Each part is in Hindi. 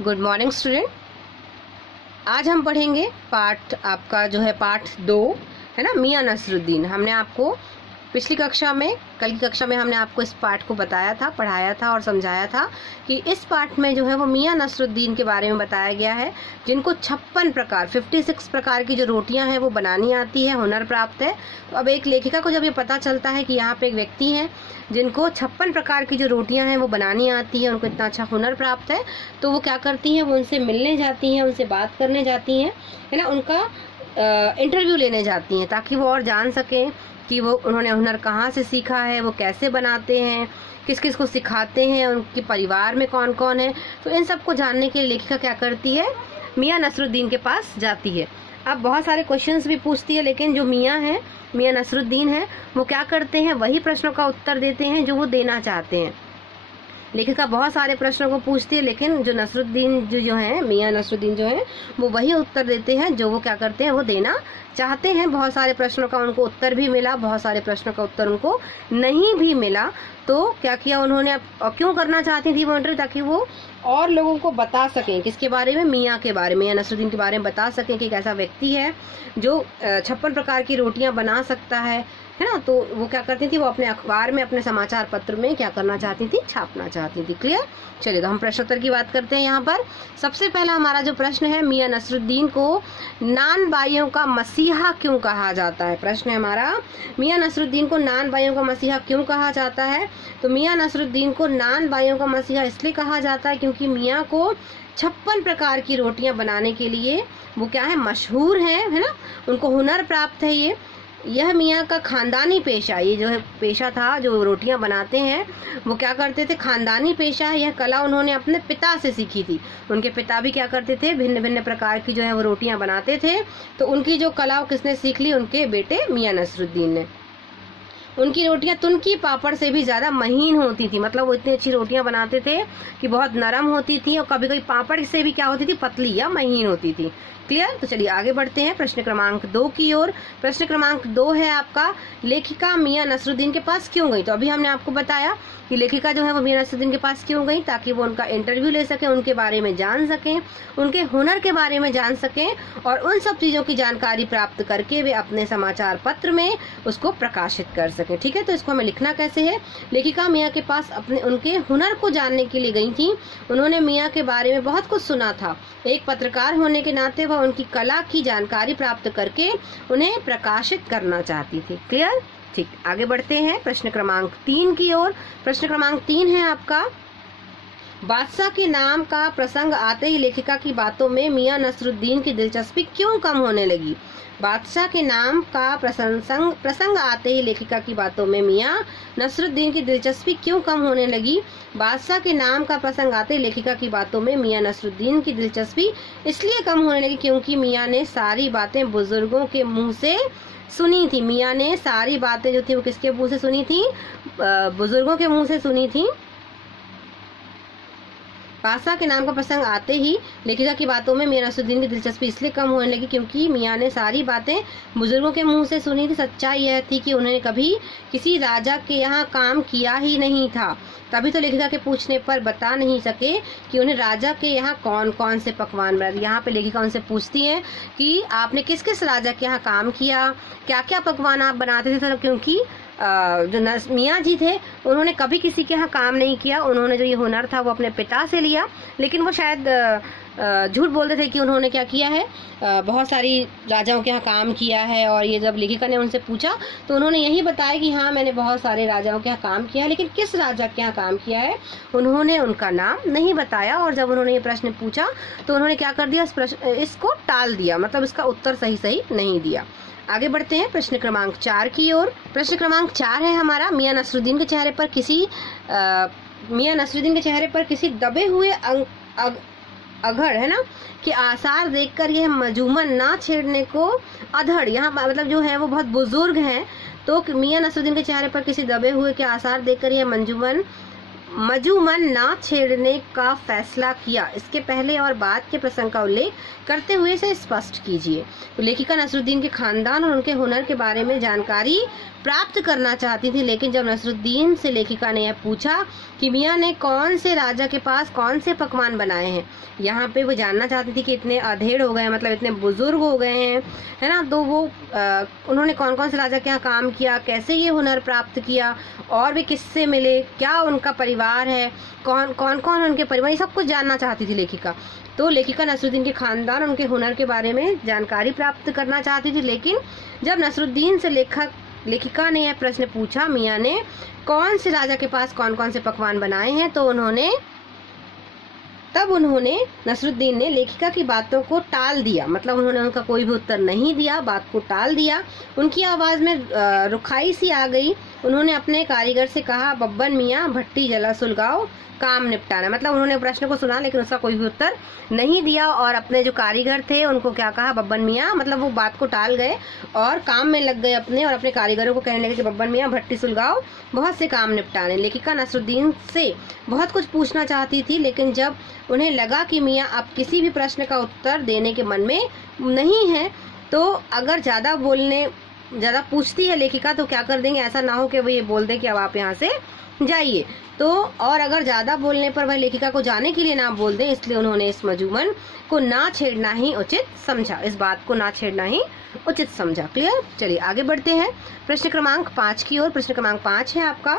Good morning student. आज हम पढ़ेंगे पार्ट आपका जो है पार्ट 2 है ना, मियां नसरुद्दीन। हमने आपको पिछली कक्षा में, कल की कक्षा में हमने आपको इस पार्ट को बताया था, पढ़ाया था और समझाया था कि इस पार्ट में जो है वो मियां नसरुद्दीन के बारे में बताया गया है, जिनको 56 प्रकार 56 प्रकार की जो रोटियां हैं वो बनानी आती है, हुनर प्राप्त है। तो अब एक लेखिका को जब ये पता चलता है कि यहाँ पे एक व्यक्ति है जिनको 56 प्रकार की जो रोटियां हैं वो बनानी आती है, उनको इतना अच्छा हुनर प्राप्त है, तो वो क्या करती हैं, वो उनसे मिलने जाती हैं, उनसे बात करने जाती हैं, है ना, उनका इंटरव्यू लेने जाती हैं ताकि वो और जान सकें कि वो उन्होंने हुनर कहाँ से सीखा है, वो कैसे बनाते हैं, किस किस को सिखाते हैं, उनके परिवार में कौन कौन है। तो इन सब को जानने के लिए लेखिका क्या करती है, मियां नसरुद्दीन के पास जाती है। अब बहुत सारे क्वेश्चंस भी पूछती है, लेकिन जो मियां नसरुद्दीन है वो क्या करते हैं, वही प्रश्नों का उत्तर देते हैं जो वो देना चाहते हैं। लेखिका बहुत सारे प्रश्नों को पूछती है, लेकिन जो नसरुद्दीन जो है, मियां नसरुद्दीन जो है, वो वही उत्तर देते हैं जो वो क्या करते हैं, वो देना चाहते हैं। बहुत सारे प्रश्नों का उनको उत्तर भी मिला, बहुत सारे प्रश्नों का उत्तर उनको नहीं भी मिला। तो क्या किया उन्होंने, और क्यों करना चाहती थी वो इंटरव्यू, ताकि वो और लोगों को बता सकें, किसके बारे में, मियां के बारे में, मियां नसरुद्दीन के बारे में बता सकें कि एक ऐसा व्यक्ति है जो 56 प्रकार की रोटियां बना सकता है ना। तो वो क्या करती थी, वो अपने अखबार में, अपने समाचार पत्र में क्या करना चाहती थी, छापना चाहती थी। क्लियर। चलिए, तो हम प्रश्नोत्तर की बात करते हैं। यहाँ पर सबसे पहला हमारा जो प्रश्न है, मियां नसरुद्दीन को नानबाइयों का मसीहा क्यों कहा जाता है। प्रश्न है हमारा, मियां नसरुद्दीन को नानबाइयों का मसीहा क्यों कहा जाता है। तो मियां नसरुद्दीन को नानबाइयों का मसीहा इसलिए कहा जाता है क्योंकि मियां को 56 प्रकार की रोटियां बनाने के लिए वो क्या है, मशहूर है ना, उनको हुनर प्राप्त है। यह मियां का खानदानी पेशा, ये जो है पेशा था, जो रोटियां बनाते हैं वो क्या करते थे, खानदानी पेशा है। यह कला उन्होंने अपने पिता से सीखी थी। उनके पिता भी क्या करते थे, भिन्न भिन्न प्रकार की जो है वो रोटियां बनाते थे। तो उनकी जो कला किसने सीख ली, उनके बेटे मियां नसरुद्दीन ने। उनकी रोटियां तुनकी पापड़ से भी ज्यादा महीन होती थी, मतलब वो इतनी अच्छी रोटियां बनाते थे कि बहुत नरम होती थी, और कभी कभी पापड़ से भी क्या होती थी, पतली या महीन होती थी। क्लियर। तो चलिए आगे बढ़ते हैं प्रश्न क्रमांक 2 की ओर। प्रश्न क्रमांक 2 है आपका, लेखिका मियां नसरुद्दीन के पास क्यों गई। तो अभी हमने आपको बताया कि लेखिका जो है वो मियां नसरुद्दीन के पास क्यों गई, ताकि वो उनका इंटरव्यू ले सके, उनके बारे में जान सकें, उनके हुनर के बारे में जान सकें, और उन सब चीजों की जानकारी प्राप्त करके वे अपने समाचार पत्र में उसको प्रकाशित कर सकें। ठीक है। तो इसको हमें लिखना कैसे है, लेखिका मियां के पास अपने उनके हुनर को जानने के लिए गई थी। उन्होंने मियां के बारे में बहुत कुछ सुना था। एक पत्रकार होने के नाते वह उनकी कला की जानकारी प्राप्त करके उन्हें प्रकाशित करना चाहती थी। क्लियर। ठीक, आगे बढ़ते हैं प्रश्न क्रमांक 3 की ओर। प्रश्न क्रमांक 3 है आपका, बादशाह के नाम का प्रसंग आते ही लेखिका की बातों में मियां नसरुद्दीन की दिलचस्पी क्यों कम होने लगी। बादशाह के नाम का प्रसंग आते ही लेखिका की बातों में मियां नसरुद्दीन की दिलचस्पी क्यों कम होने लगी। बादशाह के नाम का प्रसंग आते ही लेखिका की बातों में मियां नसरुद्दीन की दिलचस्पी इसलिए कम होने लगी क्योंकि मियां ने सारी बातें बुजुर्गों के मुंह से सुनी थी। मियां ने सारी बातें जो थी वो किसके मुंह से सुनी थी, बुजुर्गों के मुंह से सुनी थी। बादशाह के नाम का प्रसंग आते ही लेखिका की बातों में मियां नसरुद्दीन की दिलचस्पी इसलिए कम होने लगी क्योंकि मियां ने सारी बातें बुजुर्गों के मुंह से सुनी थी। सच्चाई यह थी कि उन्होंने कभी किसी राजा के यहाँ काम किया ही नहीं था, तभी तो लेखिका के पूछने पर बता नहीं सके कि उन्हें राजा के यहाँ कौन कौन से पकवान बनाए। यहाँ पे लेखिका उनसे पूछती है कि आपने किस किस राजा के यहाँ काम किया, क्या क्या पकवान आप बनाते थे, क्योंकि जो मियां जी थे उन्होंने कभी किसी के यहाँ काम नहीं किया। उन्होंने जो ये हुनर था वो अपने पिता से लिया, लेकिन वो शायद झूठ बोलते थे कि उन्होंने क्या किया है, बहुत सारी राजाओं के यहाँ काम किया है। और ये जब लेखिका ने उनसे पूछा तो उन्होंने यही बताया कि हाँ, मैंने बहुत सारे राजाओं के यहाँ काम किया है, लेकिन किस राजा के यहाँ काम किया है उन्होंने उनका नाम नहीं बताया। और जब उन्होंने ये प्रश्न पूछा तो उन्होंने क्या कर दिया, इसको टाल दिया, मतलब इसका उत्तर सही नहीं दिया। आगे बढ़ते हैं प्रश्न क्रमांक 4 की ओर। प्रश्न क्रमांक 4 है हमारा, मियां नसरुद्दीन के चेहरे पर किसी दबे हुए अधड़ है ना कि आसार देखकर यह मजूमन ना छेड़ने को, अधड़ यहाँ मतलब जो है वो बहुत बुजुर्ग हैं, तो मियां नसरुद्दीन के चेहरे पर किसी दबे हुए के आसार देखकर यह मजूमन ना छेड़ने का फैसला किया, इसके पहले और बाद के प्रसंग का उल्लेख करते हुए इसे स्पष्ट कीजिए। तो लेखिका नसरुद्दीन के खानदान और उनके हुनर के बारे में जानकारी प्राप्त करना चाहती थी, लेकिन जब नसरुद्दीन से लेखिका ने यह पूछा कि मियाँ ने कौन से राजा के पास कौन से पकवान बनाए हैं, यहाँ पे वो जानना चाहती थी कि इतने अधेड़ हो गए हैं, मतलब इतने बुजुर्ग हो गए हैं, है ना, तो वो उन्होंने कौन कौन से राजा के यहाँ काम किया, कैसे ये हुनर प्राप्त किया, और भी किससे मिले, क्या उनका परिवार है, कौन कौन उनके परिवार, ये सब कुछ जानना चाहती थी लेखिका। तो लेखिका नसरुद्दीन के खानदान, उनके हुनर के बारे में जानकारी प्राप्त करना चाहती थी, लेकिन जब नसरुद्दीन से लेखिका ने यह प्रश्न पूछा मियाँ ने कौन से राजा के पास कौन कौन से पकवान बनाए हैं, तो तब उन्होंने नसरुद्दीन ने लेखिका की बातों को टाल दिया, मतलब उन्होंने उनका कोई भी उत्तर नहीं दिया, बात को टाल दिया। उनकी आवाज में रुखाई सी आ गई। उन्होंने अपने कारीगर से कहा, बब्बन मियाँ भट्टी जला सुलगाओ, काम निपटाना। मतलब उन्होंने प्रश्न को सुना लेकिन उसका कोई भी उत्तर नहीं दिया, और अपने जो कारीगर थे उनको क्या कहा, बब्बन मियाँ, मतलब वो बात को टाल गए और काम में लग गए अपने, और अपने कारीगरों को कहने लगे कि बब्बन मियाँ भट्टी सुलगाओ, बहुत से काम निपटाने। लेखिका नसरुद्दीन से बहुत कुछ पूछना चाहती थी, लेकिन जब उन्हें लगा कि मियाँ अब किसी भी प्रश्न का उत्तर देने के मन में नहीं है, तो अगर ज्यादा पूछती है लेखिका तो क्या कर देंगे, ऐसा ना हो कि वो ये बोल दे कि अब आप यहाँ से जाइए। तो और अगर ज्यादा बोलने पर वह लेखिका को जाने के लिए ना बोल दे, इसलिए उन्होंने इस मजूमन को ना छेड़ना ही उचित समझा, इस बात को ना छेड़ना ही उचित समझा। क्लियर। चलिए आगे बढ़ते हैं प्रश्न क्रमांक 5 की ओर। प्रश्न क्रमांक 5 है आपका,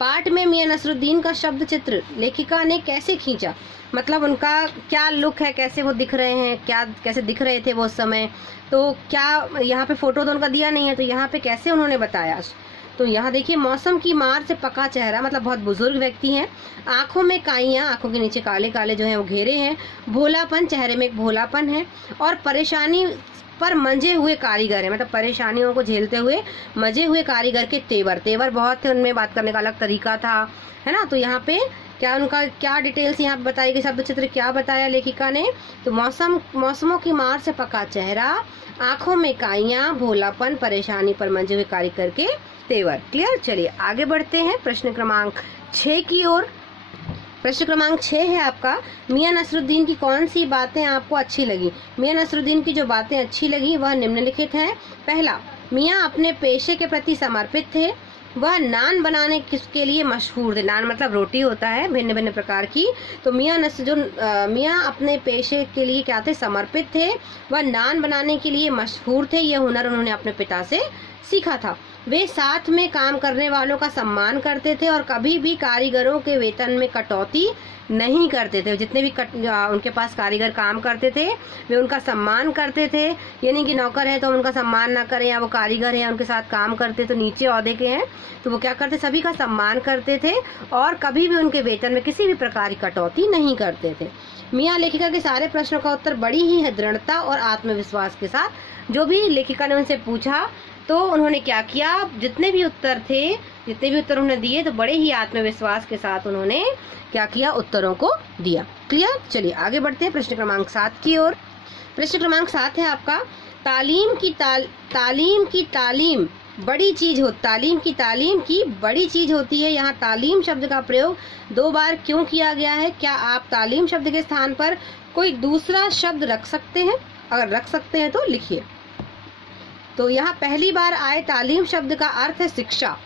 पाठ में मियां नसरुद्दीन का शब्द चित्र लेखिका ने कैसे खींचा, मतलब उनका क्या लुक है, कैसे वो दिख रहे हैं, क्या कैसे दिख रहे थे वो उस समय, तो क्या यहाँ पे फोटो तो उनका दिया नहीं है, तो यहाँ पे कैसे उन्होंने बताया। तो यहाँ देखिए, मौसम की मार से पका चेहरा, मतलब बहुत बुजुर्ग व्यक्ति हैं, आंखों में काइयां, आंखों के नीचे काले काले जो है वो घेरे हैं, भोलापन, चेहरे में एक भोलापन है, और परेशानी पर मंजे हुए कारीगर है, मतलब परेशानियों को झेलते हुए मजे हुए कारीगर के तेवर बहुत थे, उनमें बात करने का अलग तरीका था, है ना। तो यहाँ पे क्या उनका क्या डिटेल्स यहाँ पे बताई गई, शब्द चित्र क्या बताया लेखिका ने, तो मौसमों की मार से पका चेहरा, आंखों में काइयां, भोलापन, परेशानी पर मंजे हुए कारीगर के तेवर। क्लियर। चलिए आगे बढ़ते हैं प्रश्न क्रमांक 6 की ओर। प्रश्न क्रमांक 6 है आपका, मियां नसरुद्दीन की कौन सी बातें आपको अच्छी लगी। मियां नसरुद्दीन की जो बातें अच्छी लगी वह निम्नलिखित हैं। पहला, मियां अपने पेशे के प्रति समर्पित थे, वह नान बनाने के लिए मशहूर थे। नान मतलब रोटी होता है भिन्न भिन्न प्रकार की। तो मियां अपने पेशे के लिए क्या थे, समर्पित थे, वह नान बनाने के लिए मशहूर थे। यह हुनर उन्होंने अपने पिता से सीखा था। वे साथ में काम करने वालों का सम्मान करते थे और कभी भी कारीगरों के वेतन में कटौती नहीं करते थे। जितने भी उनके पास कारीगर काम करते थे वे उनका सम्मान करते थे, यानी कि नौकर है तो उनका सम्मान ना करें, या वो कारीगर है उनके साथ काम करते तो नीचे ओहदे के हैं तो वो क्या करते, सभी का सम्मान करते थे और कभी भी उनके वेतन में किसी भी प्रकार की कटौती नहीं करते थे। मियां लेखिका के सारे प्रश्नों का उत्तर बड़ी ही दृढ़ता और आत्मविश्वास के साथ, जो भी लेखिका ने उनसे पूछा तो उन्होंने क्या किया, जितने भी उत्तर उन्होंने दिए तो बड़े ही आत्मविश्वास के साथ उन्होंने क्या किया, उत्तरों को दिया। क्लियर। चलिए आगे बढ़ते हैं प्रश्न क्रमांक 7 की ओर। प्रश्न क्रमांक 7 है आपका, तालीम की बड़ी चीज होती है। यहाँ तालीम शब्द का प्रयोग 2 बार क्यों किया गया है, क्या आप तालीम शब्द के स्थान पर कोई दूसरा शब्द रख सकते हैं, अगर रख सकते हैं तो लिखिए। तो यहाँ पहली बार आए तालीम शब्द का अर्थ है शिक्षा।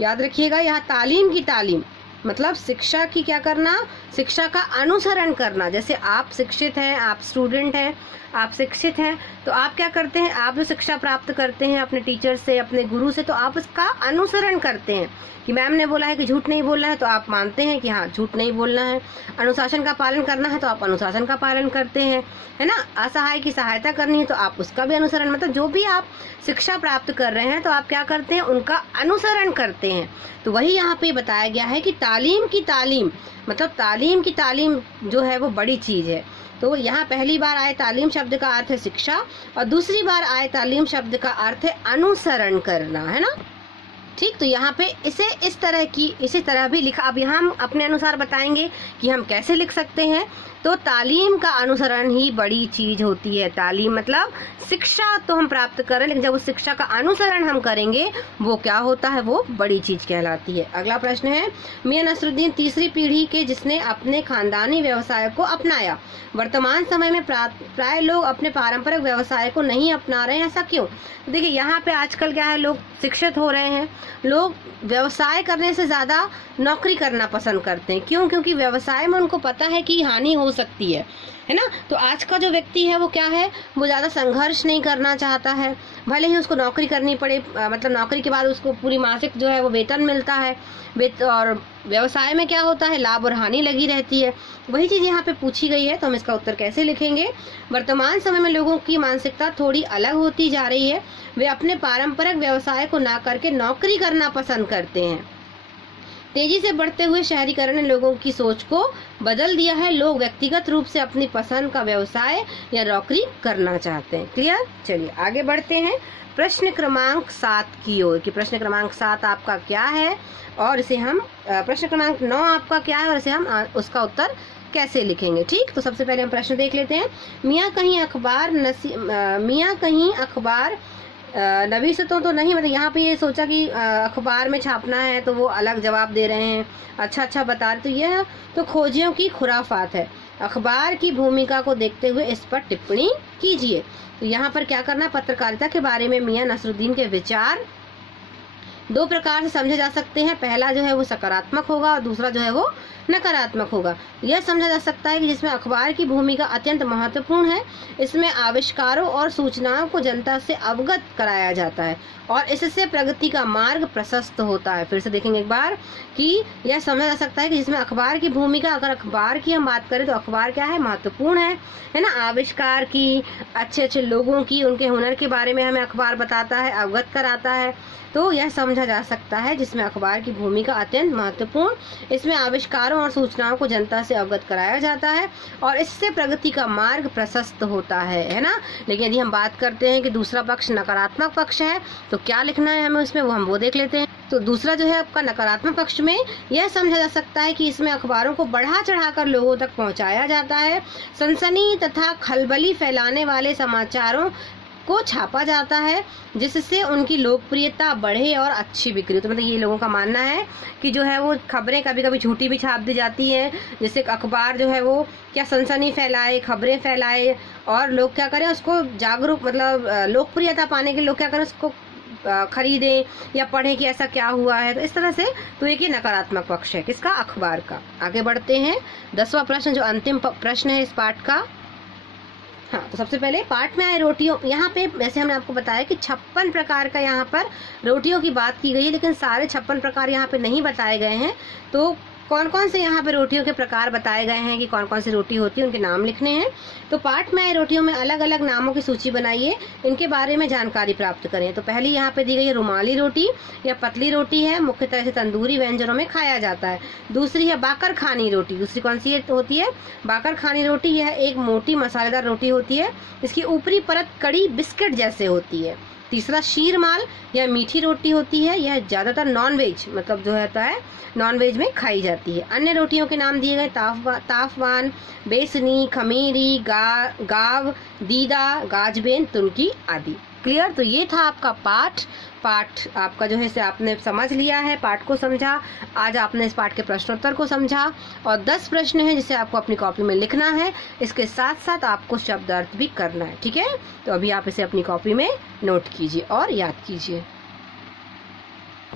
याद रखिएगा, यहाँ तालीम मतलब शिक्षा की क्या करना, शिक्षा का अनुसरण करना। जैसे आप शिक्षित हैं, आप स्टूडेंट हैं, आप शिक्षित हैं, तो आप क्या करते हैं, आप जो शिक्षा प्राप्त करते हैं अपने टीचर से, अपने गुरु से, तो आप उसका अनुसरण करते हैं कि मैम ने बोला है कि झूठ नहीं बोलना है तो आप मानते हैं कि हाँ झूठ नहीं बोलना है। अनुशासन का पालन करना है तो आप अनुशासन का पालन करते हैं, है ना। असहाय की सहायता करनी है तो आप उसका भी अनुसरण, मतलब जो भी आप शिक्षा प्राप्त कर रहे हैं तो आप क्या करते हैं, उनका अनुसरण करते हैं। तो वही यहाँ पे बताया गया है कि तालीम की तालीम जो है वो बड़ी चीज है। तो यहाँ पहली बार आए तालीम शब्द का अर्थ है शिक्षा और दूसरी बार आए तालीम शब्द का अर्थ है अनुसरण करना, है ना। ठीक, तो यहाँ पे इसे इसी तरह भी लिखा। अब यहाँ हम अपने अनुसार बताएंगे कि हम कैसे लिख सकते हैं। तो तालीम का अनुसरण ही बड़ी चीज होती है। तालीम मतलब शिक्षा तो हम प्राप्त करें, लेकिन जब उस शिक्षा का अनुसरण हम करेंगे वो क्या होता है, वो बड़ी चीज कहलाती है। अगला प्रश्न है, मियां नसरुद्दीन तीसरी पीढ़ी के जिसने अपने खानदानी व्यवसाय को अपनाया। वर्तमान समय में प्राय लोग अपने पारंपरिक व्यवसाय को नहीं अपना रहे हैं, ऐसा क्यों? तो देखिए यहाँ पे आजकल क्या है, लोग शिक्षित हो रहे हैं, लोग व्यवसाय करने से ज्यादा नौकरी करना पसंद करते हैं। क्यों? क्योंकि व्यवसाय में उनको पता है कि हानि हो सकती है ना। तो आज का जो व्यक्ति है वो क्या है, वो ज्यादा संघर्ष नहीं करना चाहता है, भले ही उसको नौकरी करनी पड़े, मतलब नौकरी के बाद उसको पूरी मासिक जो है वो वेतन मिलता है। और व्यवसाय में क्या होता है, लाभ और हानि लगी रहती है। वही चीज यहाँ पे पूछी गई है, तो हम इसका उत्तर कैसे लिखेंगे? वर्तमान समय में लोगों की मानसिकता थोड़ी अलग होती जा रही है। वे अपने पारंपरिक व्यवसाय को ना करके नौकरी करना पसंद करते हैं। तेजी से बढ़ते हुए शहरीकरण ने लोगों की सोच को बदल दिया है। लोग व्यक्तिगत रूप से अपनी पसंद का व्यवसाय या नौकरी करना चाहते हैं। क्लियर? चलिए आगे बढ़ते हैं प्रश्न क्रमांक 7 की ओर। कि प्रश्न क्रमांक 7 आपका क्या है और इसे हम प्रश्न क्रमांक 9 आपका क्या है और इसे हम उसका उत्तर कैसे लिखेंगे। ठीक, तो सबसे पहले हम प्रश्न देख लेते हैं। मियाँ कहीं अखबार नवीसतों तो नहीं, मतलब यहाँ पे ये सोचा कि अखबार में छापना है तो वो अलग जवाब दे रहे हैं, अच्छा बता रहे। तो यह तो खोजियों की खुराफात है। अखबार की भूमिका को देखते हुए इस पर टिप्पणी कीजिए। तो यहाँ पर क्या करना, पत्रकारिता के बारे में मियां नसरुद्दीन के विचार दो प्रकार से समझे जा सकते हैं। पहला जो है वो सकारात्मक होगा और दूसरा जो है वो नकारात्मक होगा। यह समझा जा सकता है कि जिसमें अखबार की भूमिका अत्यंत महत्वपूर्ण है। इसमें आविष्कारों और सूचनाओं को जनता से अवगत कराया जाता है और इससे प्रगति का मार्ग प्रशस्त होता है। फिर से देखेंगे एक बार कि यह समझा जा सकता है कि जिसमें अखबार की भूमिका, अगर अखबार की हम बात करें तो अखबार क्या है, महत्वपूर्ण है ना। आविष्कार की, अच्छे लोगों की, उनके हुनर के बारे में हमें अखबार बताता है, अवगत कराता है। तो यह समझा जा सकता है जिसमें अखबार की भूमिका अत्यंत महत्वपूर्ण, इसमें आविष्कारों और सूचनाओं को जनता से अवगत कराया जाता है और इससे प्रगति का मार्ग प्रशस्त होता है ना। लेकिन यदि हम बात करते हैं कि दूसरा पक्ष नकारात्मक पक्ष है तो क्या लिखना है हमें उसमें, वो देख लेते हैं। तो दूसरा जो है आपका नकारात्मक पक्ष में यह समझा जा सकता है कि इसमें अखबारों को बढ़ा चढ़ाकर लोगों तक पहुंचाया जाता है, सनसनी तथा खलबली फैलाने वाले समाचारों को छापा जाता है जिससे उनकी लोकप्रियता बढ़े और अच्छी बिक्री। तो मतलब ये लोगों का मानना है कि जो है वो खबरें कभी कभी झूठी भी छाप दी जाती हैं, जिससे अखबार जो है वो क्या सनसनी फैलाए, खबरें फैलाए और लोग क्या करें, उसको जागरूक, मतलब लोकप्रियता पाने के लोग क्या करें, उसको खरीदें या पढ़ें कि ऐसा क्या हुआ है। तो इस तरह से तो एक ही नकारात्मक पक्ष है किसका, अखबार का। आगे बढ़ते हैं 10वां प्रश्न, जो अंतिम प्रश्न है इस पाठ का। हाँ, तो सबसे पहले पाठ में आए रोटियों, यहाँ पे वैसे हमने आपको बताया कि 56 प्रकार का यहाँ पर रोटियों की बात की गई है, लेकिन सारे 56 प्रकार यहाँ पे नहीं बताए गए हैं। तो कौन कौन से यहाँ पे रोटियों के प्रकार बताए गए हैं कि कौन कौन सी रोटी होती है, उनके नाम लिखने हैं। तो पाठ में आए रोटियों में अलग अलग नामों की सूची बनाइए, इनके बारे में जानकारी प्राप्त करें। तो पहली यहाँ पे दी गई है रुमाली रोटी या पतली रोटी है, मुख्य तरह से तंदूरी व्यंजनों में खाया जाता है। दूसरी है बाकर खानी रोटी, दूसरी कौन सी होती है, बाकर खानी रोटी। यह एक मोटी मसालेदार रोटी होती है, इसकी ऊपरी परत कड़ी बिस्किट जैसे होती है। तीसरा शीरमाल, यह मीठी रोटी होती है, यह ज्यादातर नॉनवेज, मतलब जो होता है नॉनवेज में खाई जाती है। अन्य रोटियों के नाम दिए गए ताफवान, बेसनी, खमीरी, गाव, दीदा, गाजबेन, तुनकी आदि। क्लियर? तो ये था आपका पाठ आपका जो है इसे आपने समझ लिया है, पाठ को समझा। आज आपने इस पाठ के प्रश्नोत्तर को समझा और 10 प्रश्न है जिसे आपको अपनी कॉपी में लिखना है। इसके साथ साथ आपको शब्द अर्थ भी करना है। ठीक है, तो अभी आप इसे अपनी कॉपी में नोट कीजिए और याद कीजिए।